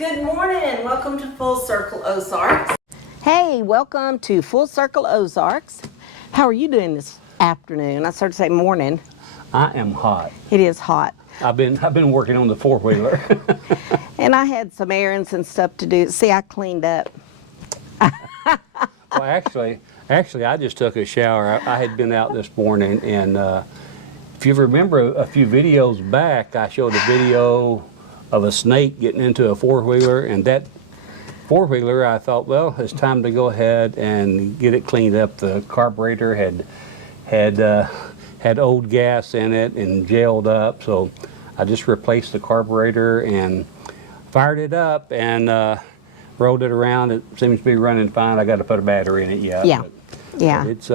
Good morning. Welcome to Full Circle Ozarks. Hey, welcome to Full Circle Ozarks. How are you doing this afternoon? I started to say morning. I am hot. It is hot. I've been working on the four-wheeler. And I had some errands and stuff to do. See, I cleaned up. Well, actually, I just took a shower. I had been out this morning, and if you remember a few videos back, I showed a video of a snake getting into a four-wheeler, and that four-wheeler, I thought, well, it's time to go ahead and get it cleaned up. The carburetor had old gas in it and gelled up, so I just replaced the carburetor and fired it up and rolled it around. It seems to be running fine. I got to put a battery in it yet. Yeah, but yeah. It's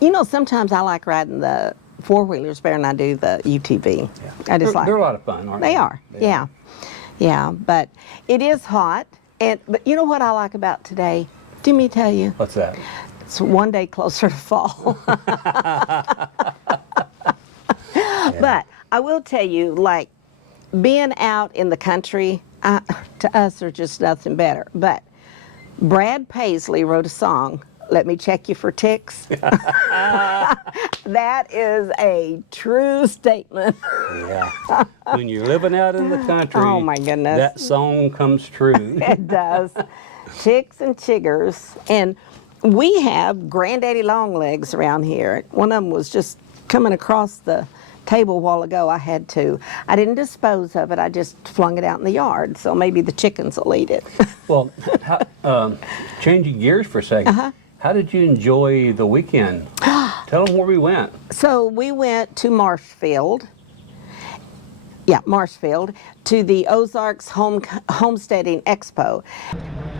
You know, sometimes I like riding the four-wheelers better than I do the UTV. yeah. I just like they're a lot of fun, aren't they? They are, yeah. Yeah, but it is hot. But you know what I like about today? Do me tell you? What's that? It's one day closer to fall. But I will tell you, like, being out in the country, to us, there's just nothing better. But Brad Paisley wrote a song, Let Me Check You for Ticks. That is a true statement. Yeah. When you're living out in the country, Oh, my goodness. that song comes true. It does. Ticks and chiggers. And we have granddaddy long legs around here. One of them was just coming across the table a while ago. I didn't dispose of it. I just flung it out in the yard. So maybe the chickens will eat it. Well, changing gears for a second, how did you enjoy the weekend? Tell them where we went. So we went to Marshfield. Yeah, Marshfield, to the Ozarks Homesteading Expo.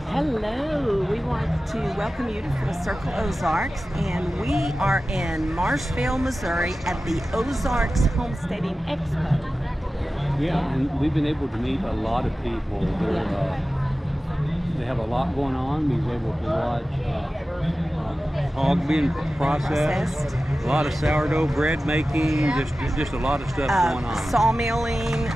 Hello, we want to welcome you to Full Circle Ozarks, and we are in Marshfield, Missouri at the Ozarks Homesteading Expo. Yeah, and we've been able to meet a lot of people. They have a lot going on. We were able to watch hog being processed, a lot of sourdough bread making, just a lot of stuff going on. Sawmilling,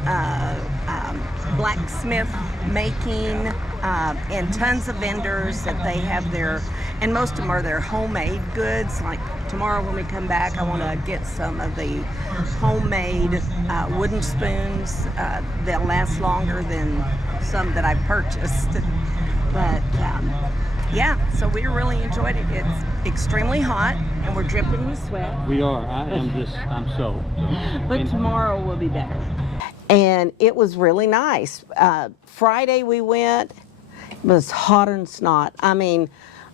blacksmith making, and tons of vendors that they have there, and most of them are their homemade goods. Like tomorrow when we come back, I want to get some of the homemade wooden spoons. They'll last longer than some that I've purchased. But yeah, so we really enjoyed it. It's extremely hot and we're dripping with sweat. We are. I'm soaked. But tomorrow will be better. And it was really nice. Friday we went, it was hotter than snot. I mean,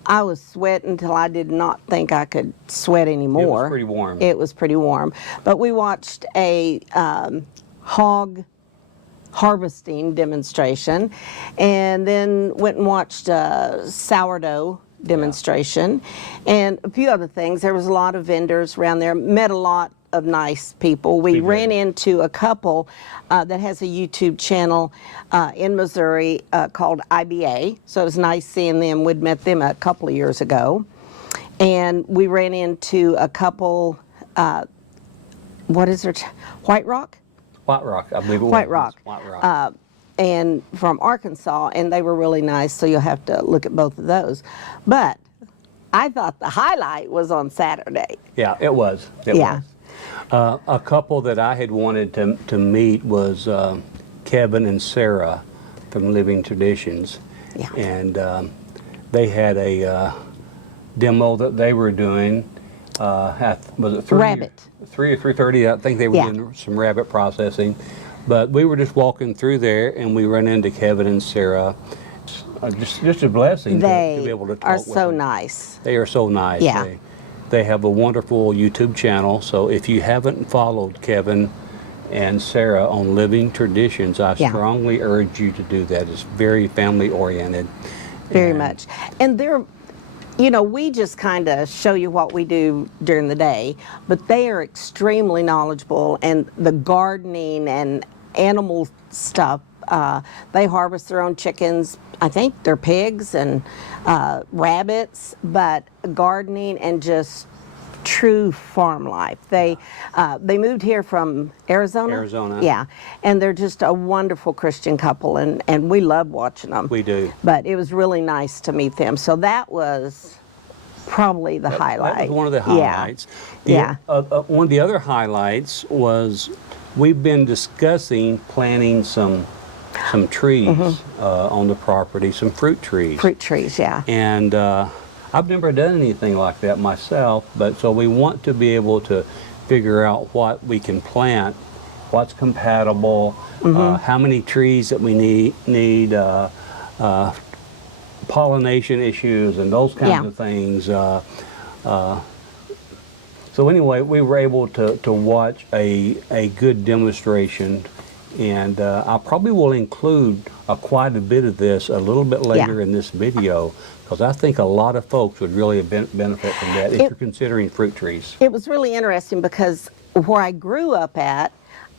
I was sweating until I did not think I could sweat anymore. It was pretty warm. It was pretty warm. But we watched a hog harvesting demonstration, and then went and watched a sourdough demonstration, and a few other things. There was a lot of vendors around there. Met a lot of nice people. We ran into a couple that has a YouTube channel in Missouri called IBA, so it was nice seeing them. We'd met them a couple of years ago, and we ran into a couple, what is their, Whiterock? Whiterock, I believe it was. Whiterock. And from Arkansas, and they were really nice, so you'll have to look at both of those. But I thought the highlight was on Saturday. Yeah, it was. It was. A couple that I had wanted to meet was Kevin and Sarah from Living Traditions. Yeah. And they had a demo that they were doing. Was it 3? Rabbit. 3 or 3:30, I think they were doing some rabbit processing. But we were just walking through there, and we ran into Kevin and Sarah. Just a blessing to be able to talk with them. They are so nice. They are so nice. Yeah. They have a wonderful YouTube channel, so if you haven't followed Kevin and Sarah on Living Traditions, I strongly urge you to do that. It's very family-oriented. Very much. And they're, you know, we just kind of show you what we do during the day, but they are extremely knowledgeable, and the gardening and animal stuff, they harvest their own chickens, I think they're pigs and rabbits, but gardening and just true farm life. They moved here from Arizona. Arizona. Yeah, and they're just a wonderful Christian couple, and we love watching them. We do. But it was really nice to meet them. So that was probably the highlight. That was one of the highlights. Yeah. One of the other highlights was we've been discussing planting some trees on the property, some fruit trees. Fruit trees, yeah. And I've never done anything like that myself, but so we want to be able to figure out what we can plant, what's compatible, how many trees that we need, pollination issues and those kinds of things. So anyway, we were able to watch a good demonstration, and I probably will include quite a bit of this a little bit later in this video, because I think a lot of folks would really benefit from that if you're considering fruit trees. It was really interesting because where I grew up at,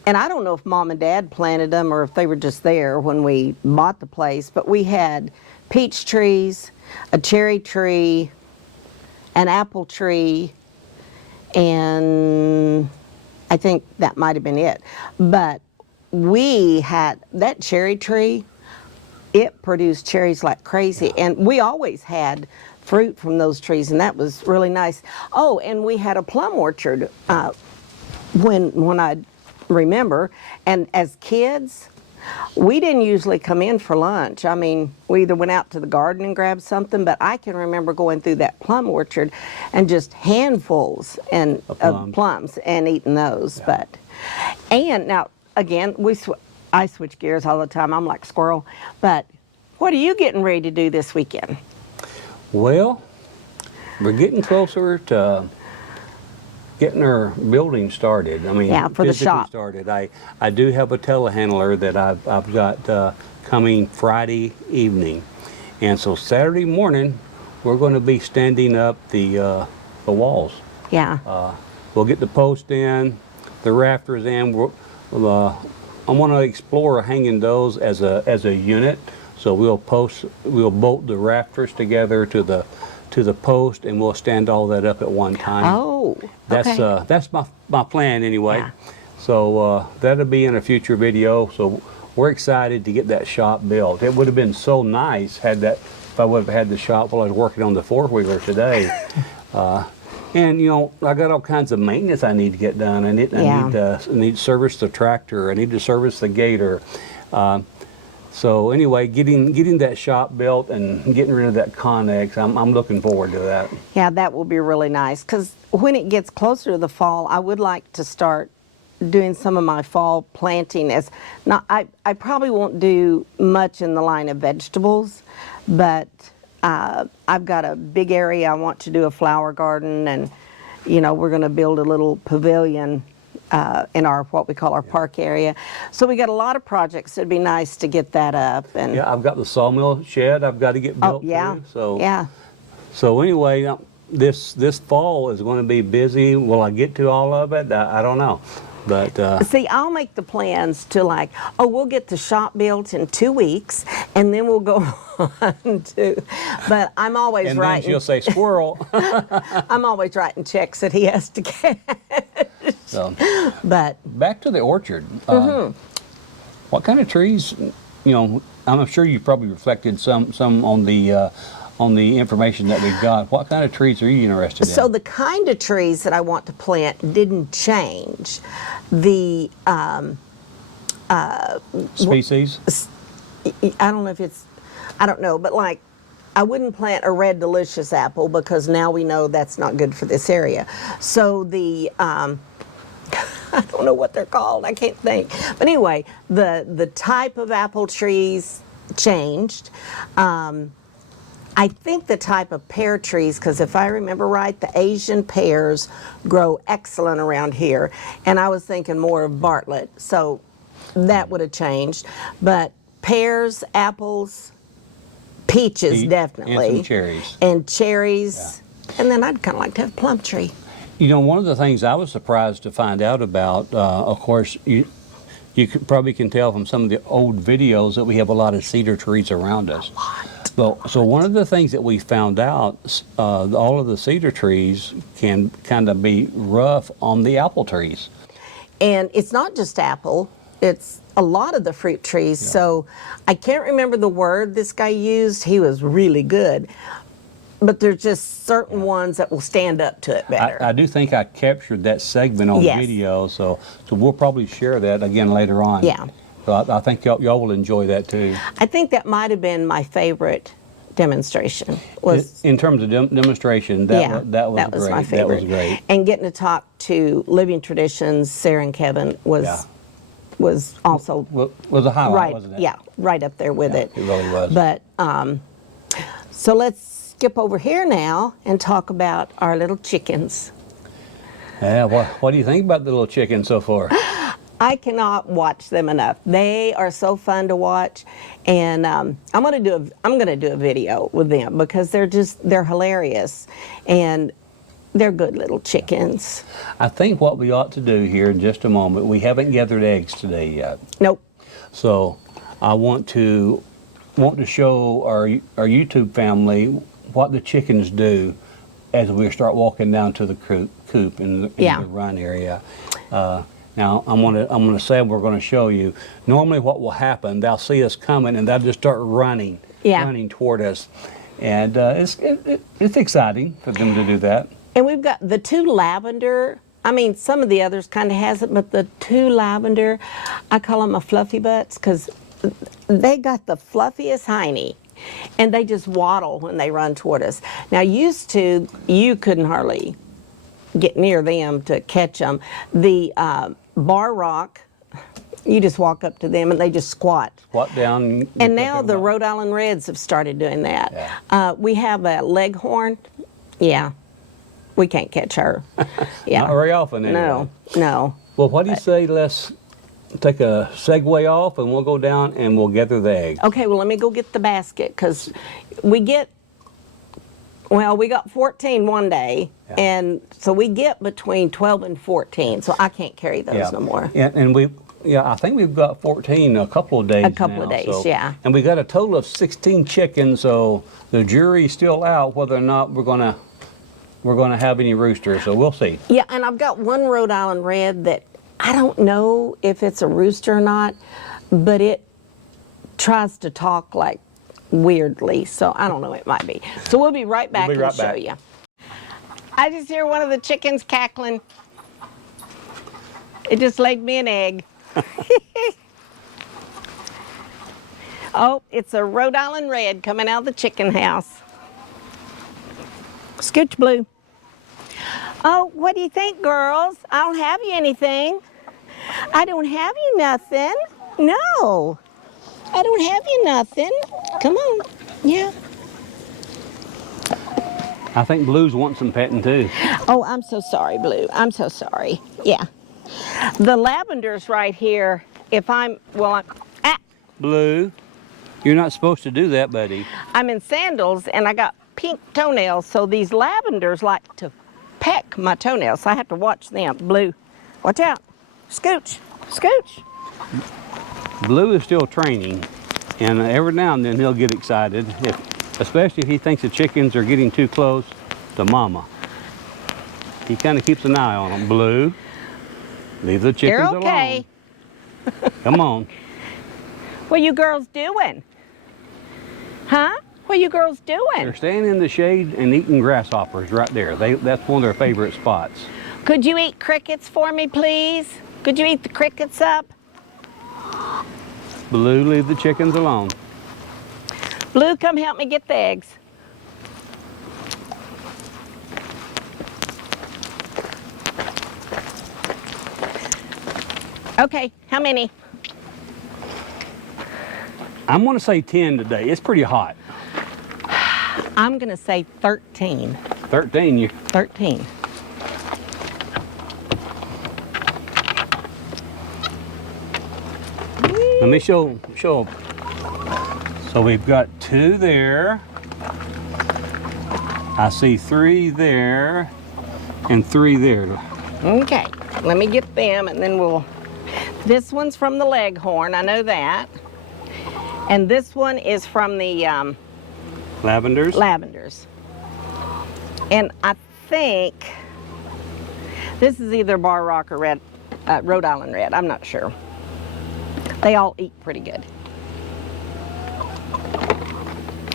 and I don't know if Mom and Dad planted them or if they were just there when we bought the place, but we had peach trees, a cherry tree, an apple tree, and I think that might have been it. But we had that cherry tree, it produced cherries like crazy, and we always had fruit from those trees, and that was really nice. Oh, and we had a plum orchard when I remember, and as kids, we didn't usually come in for lunch. I mean, we either went out to the garden and grabbed something, but I can remember going through that plum orchard and just handfuls of plums and eating those. Yeah. And now, again, I switch gears all the time. I'm like squirrel. But what are you getting ready to do this weekend? Well, we're getting closer to getting our building started. I mean, for the shop. Started. I do have a telehandler that I've got coming Friday evening, and so Saturday morning we're going to be standing up the walls. Yeah. We'll get the post in, the rafters in. I want to explore hanging those as a unit. So we'll bolt the rafters together to the post, and we'll stand all that up at one time. Oh, okay. That's my plan anyway. Yeah. So that'll be in a future video. So we're excited to get that shop built. It would have been so nice if I would have had the shop while I was working on the four-wheeler today. And you know, I got all kinds of maintenance I need to get done. I need to service the tractor. I need to service the gator. So anyway, getting that shop built and getting rid of that Connex, I'm looking forward to that. Yeah, that will be really nice, because when it gets closer to the fall, I would like to start doing some of my fall planting. I probably won't do much in the line of vegetables, but I've got a big area I want to do a flower garden, and you know, we're going to build a little pavilion in our what we call our park area. So we got a lot of projects. It'd be nice to get that up. And yeah, I've got the sawmill shed I've got to get built too. So anyway, this fall is going to be busy. Will I get to all of it? I don't know. But see, I'll make the plans to we'll get the shop built in 2 weeks, and then we'll go on to. But I'm always and writing. then she'll say squirrel. I'm always writing checks that he has to cash. So, but back to the orchard. What kind of trees? You know, I'm sure you probably reflected some on the information that we've got. What kind of trees are you interested in? So the kind of trees that I want to plant didn't change. The species? I don't know if it's, I don't know, but I wouldn't plant a red delicious apple, because now we know that's not good for this area. So the I don't know what they're called. I can't think. But anyway, the type of apple trees changed. I think the type of pear trees, because if I remember right, the Asian pears grow excellent around here. And I was thinking more of Bartlett, so that would have changed. But pears, apples, peaches, definitely. And some cherries. And cherries. Yeah. And then I'd kind of like to have a plum tree. You know, one of the things I was surprised to find out about, of course, you probably can tell from some of the old videos that we have a lot of cedar trees around us. A lot. So one of the things that we found out, all of the cedar trees can kind of be rough on the apple trees. And it's not just apple, it's a lot of the fruit trees. Yeah. So I can't remember the word this guy used. He was really good. But there's just certain ones that will stand up to it better. I do think I captured that segment on Yes. video, so we'll probably share that again later on. Yeah. So I think y'all will enjoy that too. I think that might have been my favorite demonstration. Was In terms of demonstration, that was great. my favorite. That was great. And getting to talk to Living Traditions, Sarah and Kevin was also Was a highlight, right. wasn't it? Yeah, right up there with it. It really was. But so let's skip over here now and talk about our little chickens. Yeah. What do you think about the little chickens so far? I cannot watch them enough. They are so fun to watch, and I'm gonna do a video with them because they're hilarious, and they're good little chickens. I think what we ought to do here in just a moment, we haven't gathered eggs today yet. Nope. So I want to show our YouTube family what the chickens do as we start walking down to the coop in the run area. Now I'm gonna say we're gonna show you. Normally, what will happen? They'll see us coming and they'll just start running toward us, and it's exciting for them to do that. And we've got the two lavender. I mean, some of the others kind of has it, but the two lavender, I call them a fluffy butts because they got the fluffiest hiney, and they just waddle when they run toward us. Now, used to, you couldn't hardly get near them to catch them. The bar rock, you just walk up to them and they just squat. Squat down. And now the Rhode Island Reds have started doing that. Yeah. We have a leghorn. Yeah, we can't catch her. Yeah. Not very often anyway. No. Well, what do you say? Let's take a segue off and we'll go down and we'll gather the eggs. Okay, well, let me go get the basket because we got 14 one day, and so we get between 12 and 14, so I can't carry those no more. And I think we've got 14 a couple of days. So, yeah. And we got a total of 16 chickens, so the jury's still out whether or not we're gonna have any roosters, so we'll see. Yeah, and I've got one Rhode Island Red that I don't know if it's a rooster or not, but it tries to talk like weirdly, so I don't know, it might be. So we'll be right back and show you. I just hear one of the chickens cackling. It just laid me an egg. Oh, it's a Rhode Island Red coming out of the chicken house. Scooch Blue. Oh, what do you think, girls? I don't have you anything. I don't have you nothing. No. I don't have you nothing. Come on. Yeah. I think Blue's want some petting too. Oh, I'm so sorry, Blue. I'm so sorry. Yeah. The lavender's right here. Blue, you're not supposed to do that, buddy. I'm in sandals and I got pink toenails, so these lavenders like to peck my toenails, so I have to watch them. Blue, watch out. Scooch. Scooch. Blue is still training, and every now and then he'll get excited, especially if he thinks the chickens are getting too close to Mama. He kind of keeps an eye on them. Blue, leave the chickens You're okay. alone. Come on. What you girls doing? Huh? What you girls doing? They're staying in the shade and eating grasshoppers right there. That's one of their favorite spots. Could you eat crickets for me, please? Could you eat the crickets up? Blue, leave the chickens alone. Blue, come help me get the eggs. Okay, how many? I'm going to say 10 today. It's pretty hot. I'm gonna say 13. 13, 13. Let me show. So we've got 2 there. I see 3 there and 3 there. Okay, let me get them and then this one's from the Leghorn, I know that. And this one is from the Lavenders? Lavenders. And I think this is either Bar Rock or Rhode Island Red. I'm not sure. They all eat pretty good.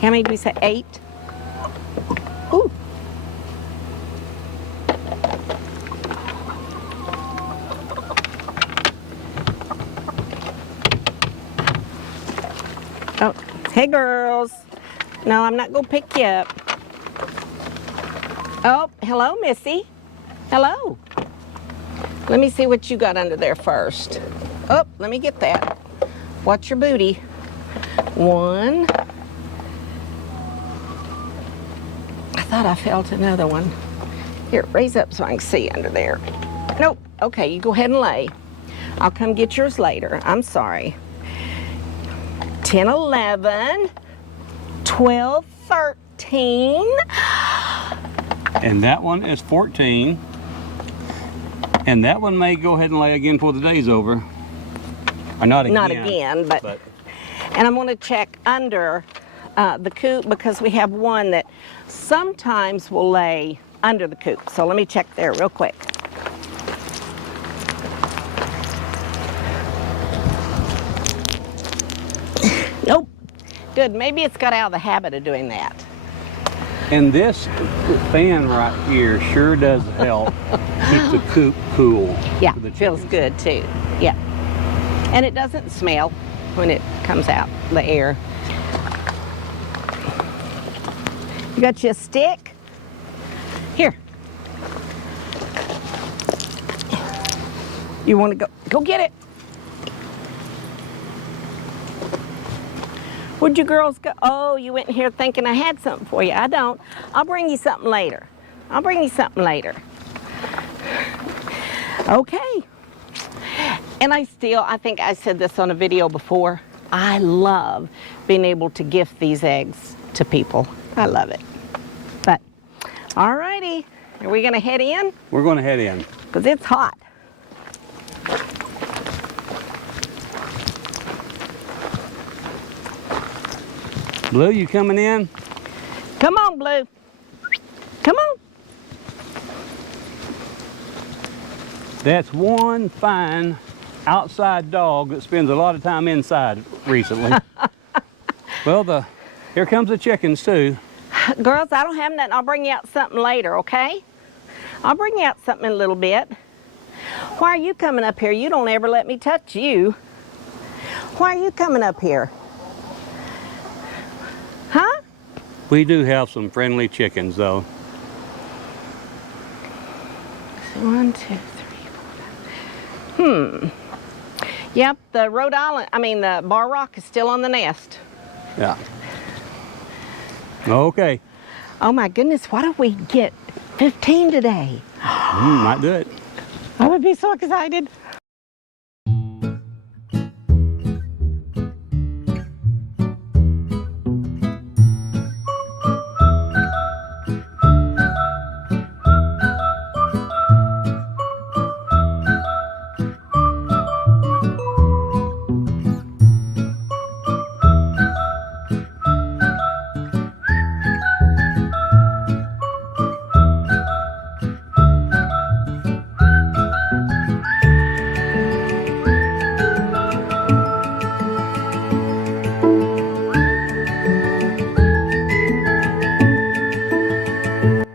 How many did we say? 8? Ooh. Oh, hey girls. No, I'm not gonna pick you up. Oh, hello, Missy. Hello. Let me see what you got under there first. Oh, let me get that. Watch your booty. 1. I thought I felt another one. Here, raise up so I can see under there. Nope. Okay, you go ahead and lay. I'll come get yours later. I'm sorry. 10, 11, 12, 13. And that one is 14. And that one may go ahead and lay again before the day's over. Or not again. Not again, but. And I'm going to check under the coop because we have one that sometimes will lay under the coop. So let me check there real quick. Nope. Good. Maybe it's got out of the habit of doing that. And this fan right here sure does help keep the coop cool. Yeah, for the feels chickens. good too. Yeah. And it doesn't smell when it comes out, the air. You got you a stick? Here. You want to go get it? Where'd you girls go? Oh, you went in here thinking I had something for you. I don't. I'll bring you something later. I'll bring you something later. Okay. And I think I said this on a video before, I love being able to gift these eggs to people. I love it. But, all righty. Are we gonna head in? We're gonna head in. Because it's hot. Blue, you coming in? Come on, Blue. Come on. That's one fine outside dog that spends a lot of time inside recently. Well, here comes the chickens too. Girls, I don't have nothing. I'll bring you out something later, okay? I'll bring you out something in a little bit. Why are you coming up here? You don't ever let me touch you. Why are you coming up here? Huh? We do have some friendly chickens though. 1, 2, 3, 4, 5. Yep, the Bar Rock is still on the nest. Yeah. Okay. Oh my goodness, what if we get 15 today? Might do it. I would be so excited.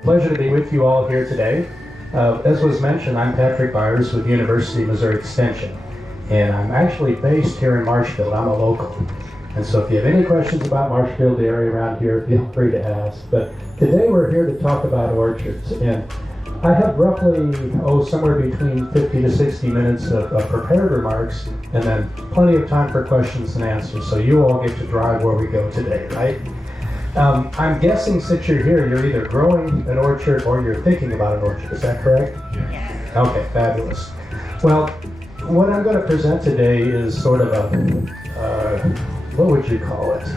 Pleasure to be with you all here today. As was mentioned, I'm Patrick Byers with University of Missouri Extension, and I'm actually based here in Marshfield. I'm a local. And so if you have any questions about Marshfield, the area around here, feel free to ask. But today we're here to talk about orchards, and I have roughly, somewhere between 50 to 60 minutes of prepared remarks, and then plenty of time for questions and answers. So you all get to drive where we go today, right? I'm guessing since you're here, you're either growing an orchard or you're thinking about an orchard. Is that correct? Yes. Okay, fabulous. Well, what I'm going to present today is sort of a, what would you call it?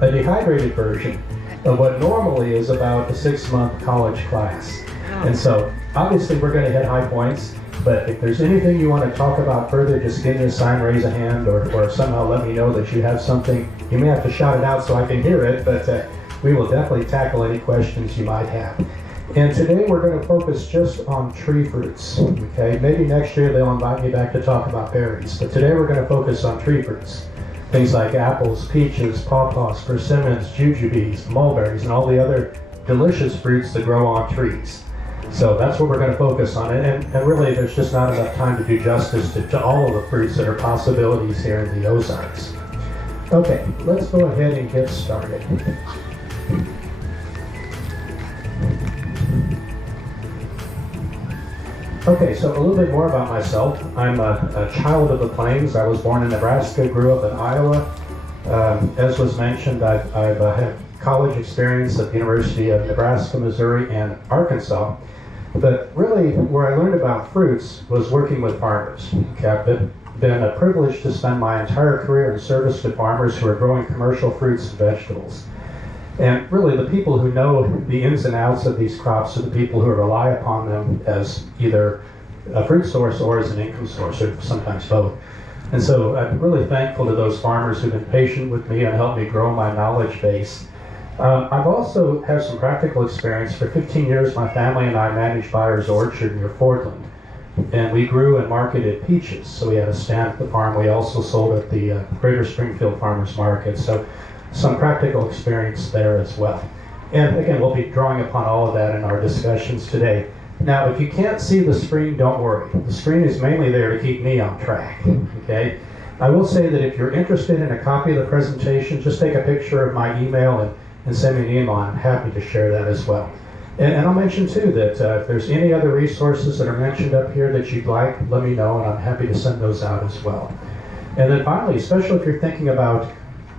A dehydrated version of what normally is about a 6-month college class. And so, obviously, we're going to hit high points, but if there's anything you want to talk about further, just give me a sign, raise a hand, or somehow let me know that you have something. You may have to shout it out so I can hear it, but we will definitely tackle any questions you might have. And today we're going to focus just on tree fruits, okay? Maybe next year they'll invite me back to talk about berries, but today we're going to focus on tree fruits. Things like apples, peaches, pawpaws, persimmons, jujubes, mulberries, and all the other delicious fruits that grow on trees. So that's what we're going to focus on. And really, there's just not enough time to do justice to all of the fruits that are possibilities here in the Ozarks. Okay, let's go ahead and get started. Okay, so a little bit more about myself. I'm a child of the plains. I was born in Nebraska, grew up in Iowa. As was mentioned, I've had college experience at the University of Nebraska, Missouri, and Arkansas. But really, where I learned about fruits was working with farmers. Okay, I've been a privilege to spend my entire career in service to farmers who are growing commercial fruits and vegetables. And really, the people who know the ins and outs of these crops are the people who rely upon them as either a fruit source or as an income source, or sometimes both. And so I'm really thankful to those farmers who've been patient with me and helped me grow my knowledge base. I've also had some practical experience. For 15 years, my family and I managed Byers Orchard near Portland. And we grew and marketed peaches. So we had a stand at the farm. We also sold at the Greater Springfield Farmers Market. So some practical experience there as well. And again, we'll be drawing upon all of that in our discussions today. Now, if you can't see the screen, don't worry. The screen is mainly there to keep me on track, okay? I will say that if you're interested in a copy of the presentation, just take a picture of my email and send me an email. I'm happy to share that as well. And I'll mention too that if there's any other resources that are mentioned up here that you'd like, let me know, and I'm happy to send those out as well. And then finally, especially if you're thinking about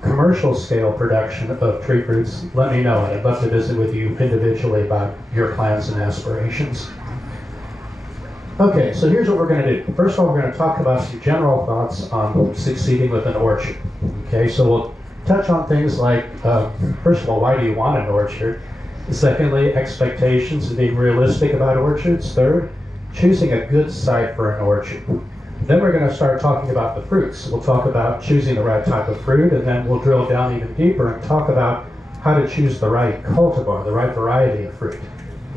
commercial scale production of tree fruits, let me know, and I'd love to visit with you individually about your plans and aspirations. Okay, so here's what we're going to do. First of all, we're going to talk about some general thoughts on succeeding with an orchard. Okay, so we'll touch on things like, first of all, why do you want an orchard? Secondly, expectations and being realistic about orchards. Third, choosing a good site for an orchard. Then we're going to start talking about the fruits. We'll talk about choosing the right type of fruit, and then we'll drill down even deeper and talk about how to choose the right cultivar, the right variety of fruit.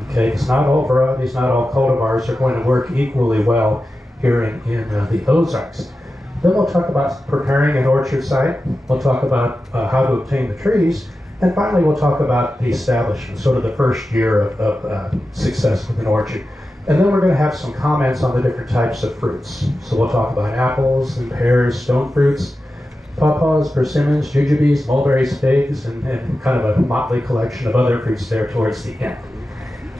Okay, because not all varieties, not all cultivars are going to work equally well here in the Ozarks. Then we'll talk about preparing an orchard site. We'll talk about how to obtain the trees. And finally, we'll talk about the establishment, sort of the first year of success with an orchard. And then we're going to have some comments on the different types of fruits. So we'll talk about apples and pears, stone fruits, pawpaws, persimmons, jujubes, mulberries, figs, and kind of a motley collection of other fruits there towards the end.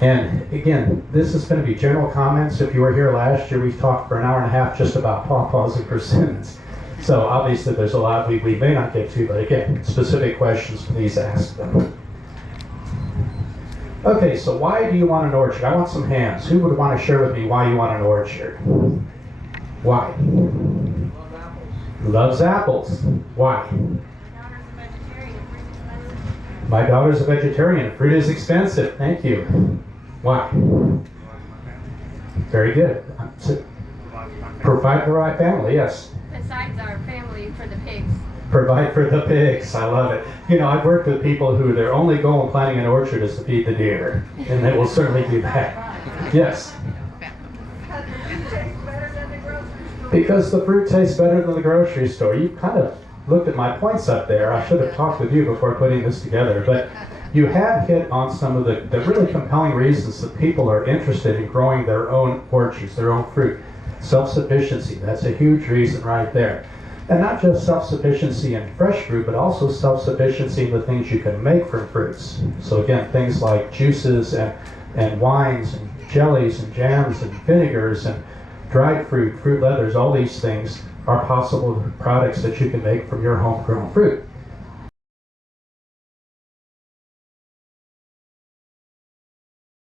And again, this is going to be general comments. If you were here last year, we talked for an hour and a half just about pawpaws and persimmons. So obviously there's a lot we may not get to, but again, specific questions, please ask them. Okay, so why do you want an orchard? I want some hands. Who would want to share with me why you want an orchard? Why? Loves apples. Why? My daughter's a vegetarian. Fruit is expensive. Thank you. Why? Very good. Provide for my family, yes. Besides our family, for the pigs. Provide for the pigs. I love it. You know, I've worked with people who their only goal in planting an orchard is to feed the deer, and they will certainly do that. Yes? Because the fruit tastes better than the grocery store. You kind of looked at my points up there. I should have talked with you before putting this together, but you have hit on some of the really compelling reasons that people are interested in growing their own orchards, their own fruit. Self-sufficiency, that's a huge reason right there. And not just self-sufficiency in fresh fruit, but also self-sufficiency in the things you can make from fruits. So again, things like juices and wines and jellies and jams and vinegars and dried fruit, fruit leathers, all these things are possible products that you can make from your homegrown fruit.